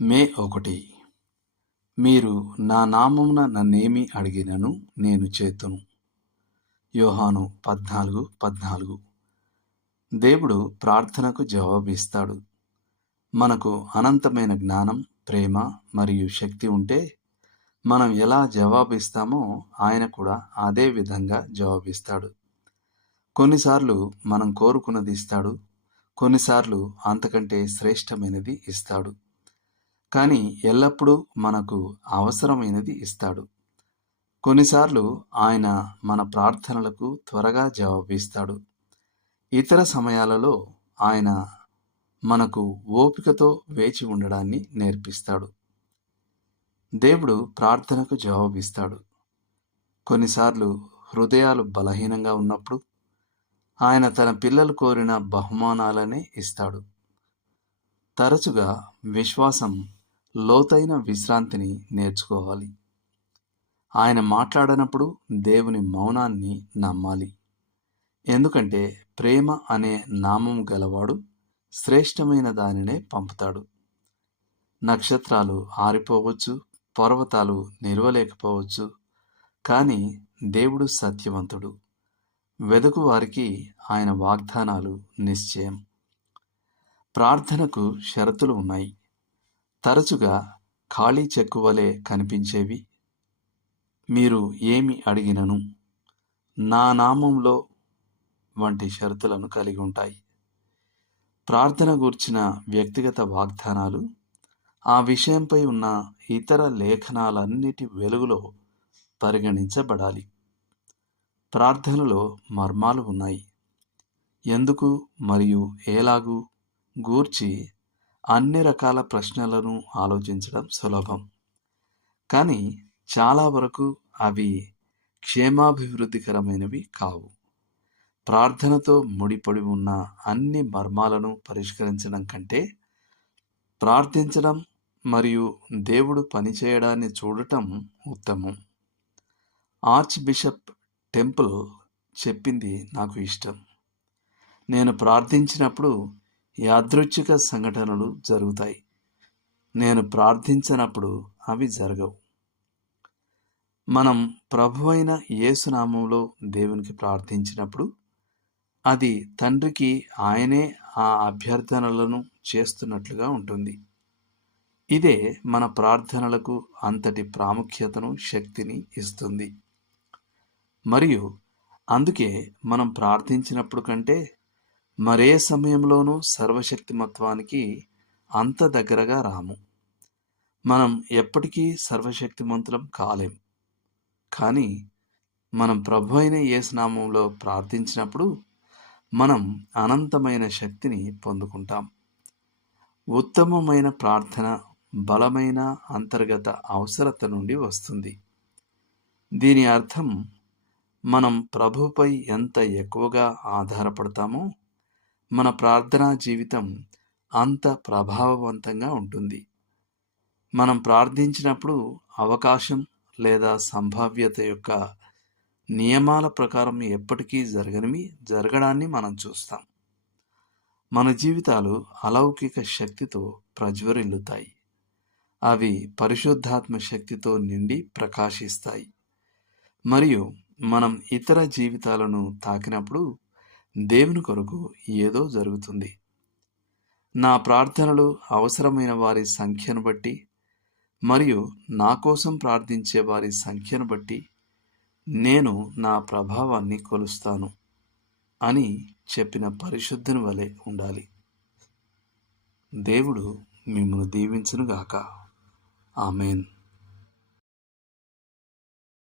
మే 1. మీరు నా నామమున నన్నేమి అడిగినను నేను చేతును. యోహాను 14:14. దేవుడు ప్రార్థనకు జవాబిస్తాడు. మనకు అనంతమైన జ్ఞానం, ప్రేమ మరియు శక్తి ఉంటే మనం ఎలా జవాబిస్తామో ఆయన కూడా అదే విధంగా జవాబిస్తాడు. కొన్నిసార్లు మనం కోరుకున్నది ఇస్తాడు, కొన్నిసార్లు అంతకంటే శ్రేష్టమైనది ఇస్తాడు. కానీ ఎల్లప్పుడూ మనకు అవసరమైనది ఇస్తాడు. కొన్నిసార్లు ఆయన మన ప్రార్థనలకు త్వరగా జవాబిస్తాడు. ఇతర సమయాలలో ఆయన మనకు ఓపికతో వేచి ఉండడాన్ని నేర్పిస్తాడు. దేవుడు ప్రార్థనకు జవాబిస్తాడు. కొన్నిసార్లు హృదయాలు బలహీనంగా ఉన్నప్పుడు ఆయన తన పిల్లలు కోరిన బహుమానాలనే ఇస్తాడు. తరచుగా విశ్వాసం లోతైన విశ్రాంతిని నేర్చుకోవాలి. ఆయన మాట్లాడనప్పుడు దేవుని మౌనాన్ని నమ్మాలి. ఎందుకంటే ప్రేమ అనే నామం గలవాడు శ్రేష్టమైన దానినే పంపుతాడు. నక్షత్రాలు ఆరిపోవచ్చు, పర్వతాలు నిలవలేకపోవచ్చు, కానీ దేవుడు సత్యవంతుడు. వెదకు వారికి ఆయన వాగ్దానాలు నిశ్చయం. ప్రార్థనకు షరతులు ఉన్నాయి. తరచుగా ఖాళీ చెక్కు వలె కనిపించేవి. మీరు ఏమి అడిగినను నా నామంలో వంటి షరతులను కలిగి ఉంటాయి. ప్రార్థన గూర్చిన వ్యక్తిగత వాగ్దానాలు ఆ విషయంపై ఉన్న ఇతర లేఖనాలన్నిటి వెలుగులో పరిగణించబడాలి. ప్రార్థనలో మర్మాలు ఉన్నాయి. ఎందుకు మరియు ఎలాగూ గూర్చి అన్ని రకాల ప్రశ్నలను ఆలోచించడం సులభం. కానీ చాలా వరకు అవి క్షేమాభివృద్ధికరమైనవి కావు. ప్రార్థనతో ముడిపడి ఉన్న అన్ని మర్మాలను పరిష్కరించడం కంటే ప్రార్థించడం మరియు దేవుడు పనిచేయడాన్ని చూడటం ఉత్తమం. ఆర్చ్ బిషప్ టెంపుల్ చెప్పింది నాకు ఇష్టం. నేను ప్రార్థించినప్పుడు యాదృచ్ఛిక సంఘటనలు జరుగుతాయి. నేను ప్రార్థించినప్పుడు అవి జరగవు. మనం ప్రభువైన యేసు నామములో దేవునికి ప్రార్థించినప్పుడు అది తండ్రికి ఆయనే ఆ అభ్యర్థనలను చేస్తున్నట్లుగా ఉంటుంది. ఇదే మన ప్రార్థనలకు అంతటి ప్రాముఖ్యతను, శక్తిని ఇస్తుంది. మరియు అందుకే మనం ప్రార్థించినప్పుడు కంటే మరే సమయంలోనూ సర్వశక్తిమత్వానికి అంత దగ్గరగా రాము. మనం ఎప్పటికీ సర్వశక్తిమంతులం కాలేం. కానీ మనం ప్రభు అయిన యేసు నామములో ప్రార్థించినప్పుడు మనం అనంతమైన శక్తిని పొందుకుంటాం. ఉత్తమమైన ప్రార్థన బలమైన అంతర్గత అవసరత నుండి వస్తుంది. దీని అర్థం మనం ప్రభుపై ఎంత ఎక్కువగా ఆధారపడతామో మన ప్రార్థనా జీవితం అంత ప్రభావవంతంగా ఉంటుంది. మనం ప్రార్థించినప్పుడు అవకాశం లేదా సంభావ్యత యొక్క నియమాల ప్రకారం ఎప్పటికీ జరగడాన్ని మనం చూస్తాం. మన జీవితాలు అలౌకిక శక్తితో ప్రజ్వరిల్లుతాయి. అవి పరిశుద్ధాత్మ శక్తితో నిండి ప్రకాశిస్తాయి. మరియు మనం ఇతర జీవితాలను తాకినప్పుడు దేవుని కొరకు ఏదో జరుగుతుంది. నా ప్రార్థనలు అవసరమైన వారి సంఖ్యను బట్టి మరియు నా కోసం ప్రార్థించే వారి సంఖ్యను బట్టి నేను నా ప్రభావాన్ని కొలుస్తాను అని చెప్పిన పరిశుద్ధుని వలె ఉండాలి. దేవుడు మిమ్మల్ని దీవించునుగాక. ఆమేన్.